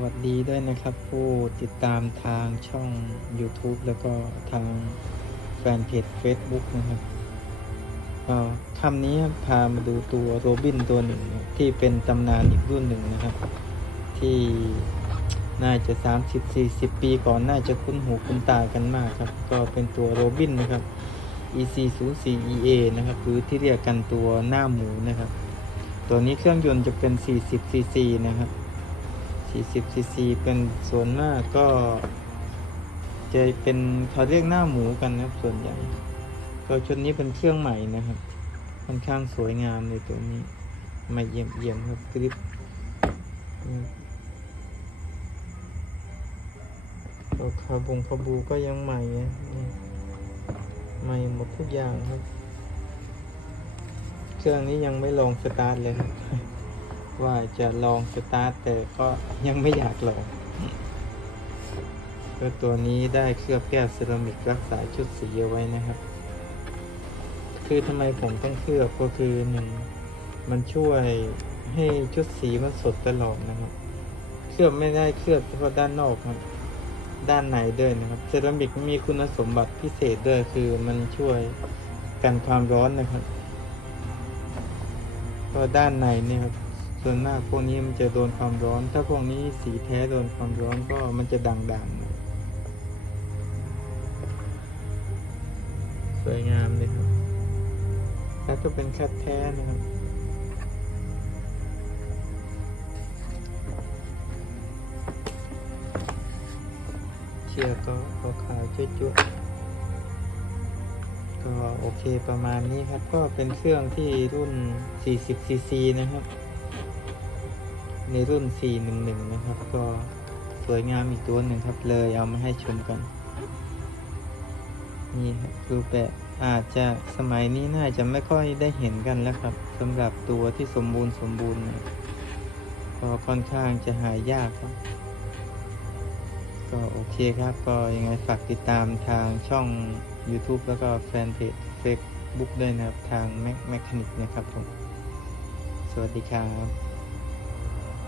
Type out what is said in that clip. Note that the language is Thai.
วัสดีด้วยนะครับผู้ติดตามทางช่อง YouTube แล้วก็ทางแฟนเพจ Facebook นะครับก็คำนี้พามาดูตัวโรบินตัวหนึ่ง ที่เป็นตำนานอีกรุ่นหนึ่งนะครับ ที่น่าจะ 30-40 ปีก่อนน่าจะคุ้นหูคุ้นตากันมากครับ ก็เป็นตัวโรบินนะครับ EC 0 4 EA นะครับ หรือที่เรียกกันตัวหน้าหมูนะครับ ตัวนี้เครื่องยนต์จะเป็น 40 cc นะครับ 40 cc เป็นส่วนมากก็จะเป็นเขาเรียกหน้าหมูกันนะครับส่วนใหญ่ก็ชุดนี้เป็นเครื่องใหม่นะครับ ค่อนข้างสวยงามเลยตัวนี้ใหม่เยี่ยมเยี่ยมครับกริปตัวคาบงคาบูก็ยังใหม่นะนี่ใหม่หมดทุกอย่างครับ เครื่องนี้ยังไม่ลองสตาร์ทเลยครับ ว่าจะลองสตาร์ทแต่ก็ยังไม่อยากลองก็ตัวนี้ได้เคลือบแก้วเซรามิกรักษาชุดสีเอาไว้นะครับ คือทำไมผมต้องเคลือบก็คือหนึ่งมันช่วยให้ชุดสีมันสดตลอดนะครับ เคลือบไม่ได้เคลือบเฉพาะด้านนอกครับด้านในด้วยนะครับ เซรามิกมีคุณสมบัติพิเศษด้วยคือมันช่วยกันความร้อนนะครับ ก็ด้านในนี่ครับ ส่วนมากพวกนี้มันจะโดนความร้อน ถ้าพวกนี้สีแท้โดนความร้อนก็มันจะด่างๆหน่อยสวยงามเลยครับ แล้วก็เป็นคัดแท้นะครับเชือกก็ขาวๆจุ๊ๆก็โอเคประมาณนี้ครับ ก็เป็นเครื่องที่รุ่น 40 cc นะครับ ในรุ่น411 นะครับ ก็สวยงามอีกตัวหนึ่งครับ เลยเอามาให้ชมกัน นี่ครับรูปแบบอาจจะสมัยนี้น่าจะไม่ค่อยได้เห็นกันแล้วครับสำหรับตัวที่สมบูรณ์สมบูรณ์นะก็ค่อนข้างจะหายากครับ ก็โอเคครับ ก็ยังไงฝากติดตามทางช่อง YouTube แล้วก็แฟนเพจ Facebook ด้วยนะครับ ทาง Mac Mechanic นะครับผม สวัสดีครับ